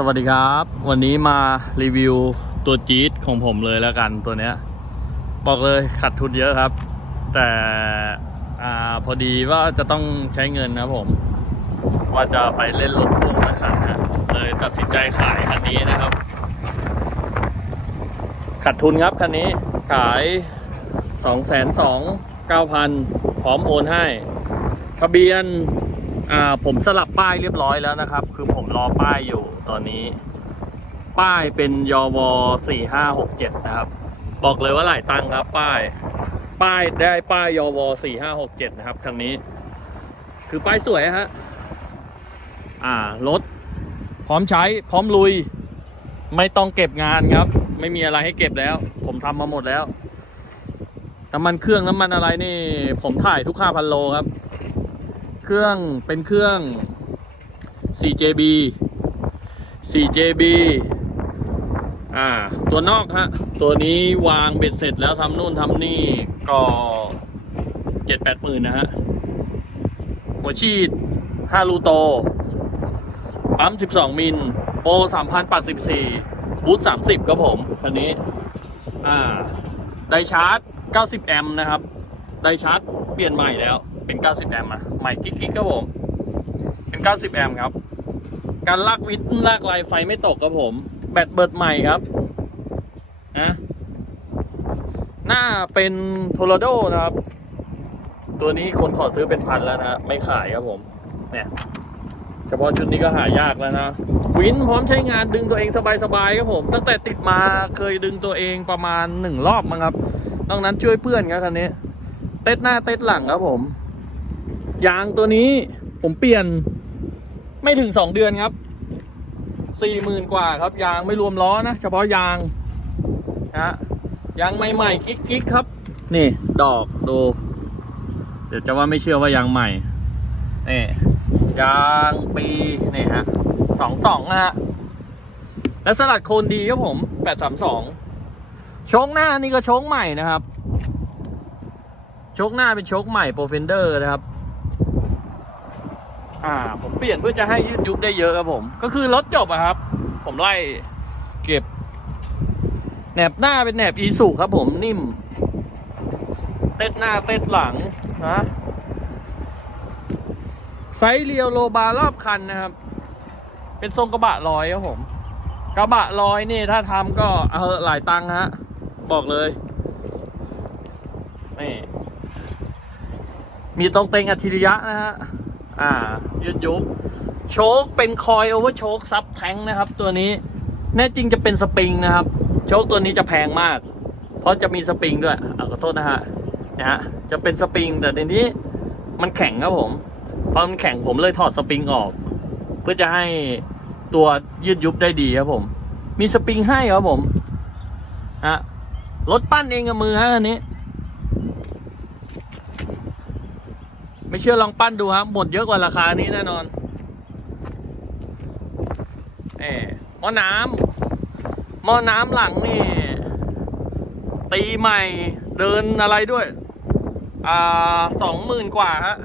สวัสดีครับ วันนี้มารีวิวตัวจี๊ดของผมเลยแล้วกันตัวเนี้ย บอกเลยขาดทุนเยอะครับ แต่อาพอดีว่าจะต้องใช้เงินนะครับผม ว่าจะไปเล่นรถพ่วงนะคันนะเลยตัดสินใจขายคันนี้นะครับขาดทุนครับคันนี้ขายสองแสนสองเก้าพันพร้อมโอนให้ ทะเบียน อ่าผมสลับป้ายเรียบร้อยแล้วนะครับ คือผมรอป้ายอยู่ตอนนี้ ป้ายเป็นยวสี่ห้าหกเจ็ดนะครับ บอกเลยว่าหลายตังค์ครับ ป้าย ป้ายได้ป้ายยวสี่ห้าหกเจ็ดนะครับคันนี้ คือป้ายสวยฮะอ่ารถพร้อมใช้พร้อมลุย ไม่ต้องเก็บงานครับ ไม่มีอะไรให้เก็บแล้ว ผมทำมาหมดแล้วน้ำมันเครื่องน้ำมันอะไรนี่ ผมถ่ายทุกห้าพันโลครับ เครื่องเป็นเครื่อง 4JB 4JB อ่า ตัวนอกฮะ ตัวนี้วางเบ็ดเสร็จแล้วทำนู่นทำนี่ก็เจ็ดแปดหมื่นนะฮะ หัวฉีด5รูโต ปั๊ม12มิล โปร3,084บูท30ครับผมคันนี้ อ่า ไดชาร์จ90แอมป์นะครับ ไดชาร์จเปลี่ยนใหม่แล้ว เป็น 90 แอมป์อะใหม่กิ๊กๆครับผม เป็น 90 แอมป์ครับ การลากวิทย์ลากลายไฟไม่ตกครับผม แบตเบิดใหม่ครับนะหน้าเป็นโทรโดนะครับ ตัวนี้คนขอซื้อเป็นพันแล้วนะไม่ขายครับผม เนี่ยเฉพาะชุดนี้ก็หายากแล้วนะ วินพร้อมใช้งานดึงตัวเองสบายๆครับผม ตั้งแต่ติดมาเคยดึงตัวเองประมาณหนึ่งรอบมั้งครับนอกนั้นช่วยเพื่อนครับคันนี้ เต็ดหน้าเต็ดหลังครับผม ยางตัวนี้ผมเปลี่ยนไม่ถึงสองเดือนครับสี่หมื่นกว่าครับ ยางไม่รวมล้อนะ เฉพาะยางนะยางใหม่ๆกิ๊กๆครับ นี่ดอกดู เดี๋ยวจะว่าไม่เชื่อว่ายางใหม่นี่ยางปีนี่ฮะสองสองนะฮะและสลัดโคนดีครับผมแปดสามสองโชคหน้านี่ก็โชคใหม่นะครับ โชคหน้าเป็นโชคใหม่โปรเฟนเดอร์นะครับ อ่า ผมเปลี่ยนเพื่อจะให้ยืดยุบได้เยอะครับผม ก็คือรถจบอะครับ ผมไล่เก็บแหนบหน้าเป็นแหนบอีสุครับผมนิ่ม เต็ดหน้าเต็ดหลังนะไซส์เรียวโลบาร์รอบคันนะครับ เป็นทรงกระบะลอยครับผม กระบะลอยนี่ถ้าทำก็เออหลายตังค์ฮะ บอกเลยนี่มีตรงเต็งอัจฉริยะนะฮะ อ่ายืดยุบโชคเป็นคอยโอเวอร์โชคซับแทงนะครับ ตัวนี้แน่จริงจะเป็นสปริงนะครับ โชคตัวนี้จะแพงมาก เพราะจะมีสปริงด้วยอ่าขอโทษนะฮะนะฮะจะเป็นสปริงแต่ทีนี้มันแข็งครับผมพอมันแข็งผมเลยถอดสปริงออก เพื่อจะให้ตัวยืดยุบได้ดีครับผม มีสปริงให้ครับผมฮะรถปั้นเองกับมือฮะอันนี้ ไม่เชื่อลองปั้นดูครับหมดเยอะกว่าราคานี้แน่นอนเอหม้อน้ำหม้อน้ำหลังนี่ ตีใหม่เดินอะไรด้วย อ่าสองหมื่นกว่าฮะ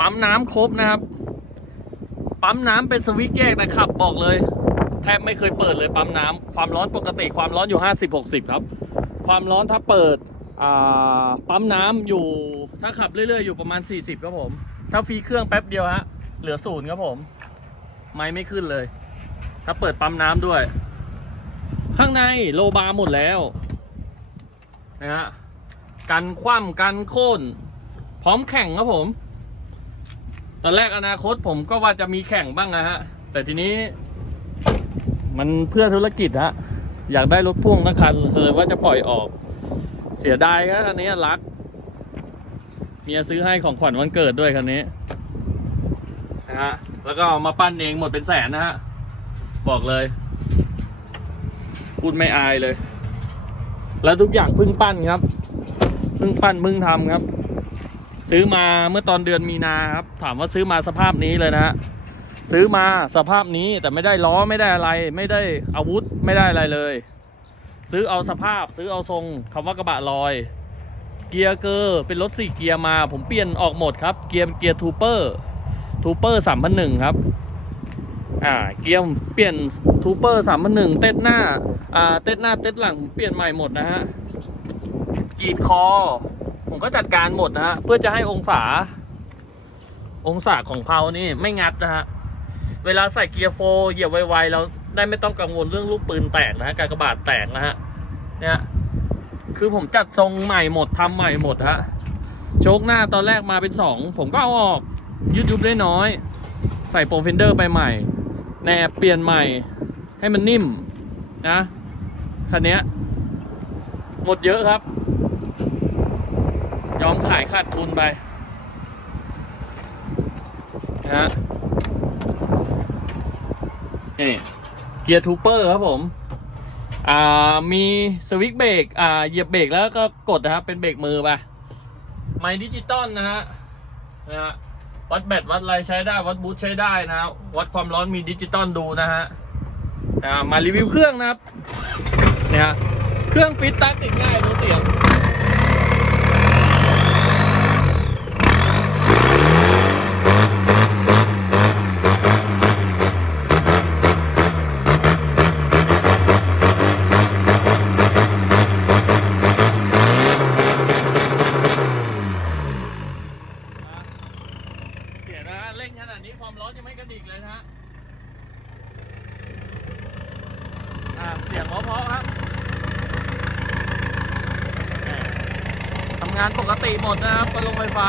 ปั๊มน้ำครบนะครับ ปั๊มน้ำเป็นสวิตช์แยกแต่ขับบอกเลย แทบไม่เคยเปิดเลยปั๊มน้ำความร้อนปกติความร้อนอยู่ห้าสิบหกสิบครับ ความร้อนถ้าเปิดอ่าปั๊มน้ำอยู่ ถ้าขับเรื่อยๆ อยู่ประมาณสี่สิบครับผม ถ้าฟรีเครื่องแป๊บเดียวฮะ เหลือศูนย์ครับผม ไม่ไม่ขึ้นเลย ถ้าเปิดปั๊มน้ำด้วย ข้างในโลบาร์หมดแล้วนะฮะ กันคว่ำกันโค่น พร้อมแข่งครับผม ตอนแรกอนาคตผมก็ว่าจะมีแข่งบ้างนะฮะ แต่ทีนี้ มันเพื่อธุรกิจฮะ อยากได้รถพ่วงทั้งคันเลยว่าจะปล่อยออก เสียดายครับคันนี้รัก มียซื้อให้ของขวัญวันเกิดด้วยคันนี้นะฮะแล้วก็เอามาปั้นเองหมดเป็นแสนนะฮะบอกเลย พูดไม่อายเลย แล้วทุกอย่างเพึ่งปั้นครับเพึ่งปั้นเพึ่งทำครับ ซื้อมาเมื่อตอนเดือนมีนาครับ ถามว่าซื้อมาสภาพนี้เลยนะฮะซื้อมาสภาพนี้แต่ไม่ได้ล้อไม่ได้อะไร ไม่ได้อาวุธไม่ได้อะไรเลย ซื้อเอาสภาพ ซื้อเอาทรงคำว่ากระบะลอย เกียร์เกอร์เป็นรถสี่เกียร์มา ผมเปลี่ยนออกหมดครับ เกียร์เป็นเกียร์ทูเปอร์ทูเปอร์สามพันหนึ่งครับ อ่า เกียร์เปลี่ยนทูเปอร์สามพันหนึ่งเต็ดหน้า อ่า เต็ดหน้าเต็ดหลังเปลี่ยนใหม่หมดนะฮะกรีดคอ ผมก็จัดการหมดนะฮะ เพื่อจะให้องศา องศาของเพานี่ไม่งัดนะฮะ เวลาใส่เกียร์โฟร์เหยียบไวๆเราได้ไม่ต้องกังวลเรื่องลูกปืนแตกนะฮะ การกระบาดแตกนะฮะ เนี่ย คือผมจัดทรงใหม่หมดทำใหม่หมดฮะโชคหน้าตอนแรกมาเป็นสองผมก็เอาออกยืดยุบได้น้อย ใส่โปรเฟนเดอร์ไปใหม่แนบเปลี่ยนใหม่ ให้มันนิ่มนะคันนี้หมดเยอะครับ ยอมขายขาดทุนไปนะฮะนี่เกียร์ทูเปอร์ครับผม อ่ามีสวิตช์เบรกอ่าเหยียบเบรกแล้วก็กดนะครับเป็นเบรกมือไปไมดิจิตอลนะฮะนะฮะวัดแบตวัดอะไรใช้ได้วัดบูทใช้ได้นะฮะวัดความร้อนมีดิจิตอลดูนะฮะมารีวิวเครื่องนะครับเนี่ยเครื่องฟิตตั้งติดง่ายดูเสียง เสียนะฮะเร่งขนาดนี้ความร้อนยังไม่กระดิกเลยนะฮะ อ่า เสียงเพราะๆครับทำงานปกติหมดนะครับกระลงไฟฟ้า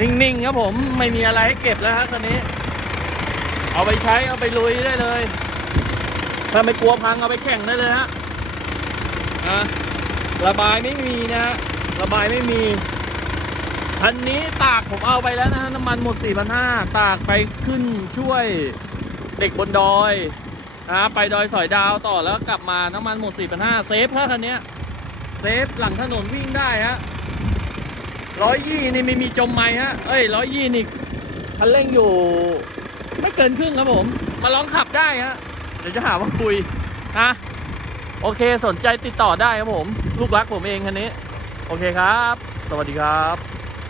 นิ่ง ๆ ครับผมไม่มีอะไรให้เก็บแล้วฮะตอนนี้ เอาไปใช้เอาไปลุยได้เลย ถ้าไม่กลัวพังเอาไปแข่งได้เลยฮะะระบายไม่มีนะฮะระบายไม่มีคันนี้ตากผมเอาไปแล้วนะฮะน้ำมันหมด 4,500 ตากไปขึ้นช่วย เด็กบนดอยนะไปดอยสอยดาวต่อแล้วกลับมาน้ำมันหมด4,500เซฟฮะคันนี้เซฟหลังถนนวิ่งได้ฮะร้อยยี่นี่ไม่มีจมไหมฮะ เอ้ยร้อยยี่นี่คันเร่งอยู่ ไม่เกินครึ่งครับผม มาลองขับได้ฮะ เดี๋ยวจะหาว่าคุยนะโอเคสนใจติดต่อได้ครับผม ลูกรักผมเองคันนี้ โอเคครับ สวัสดีครับ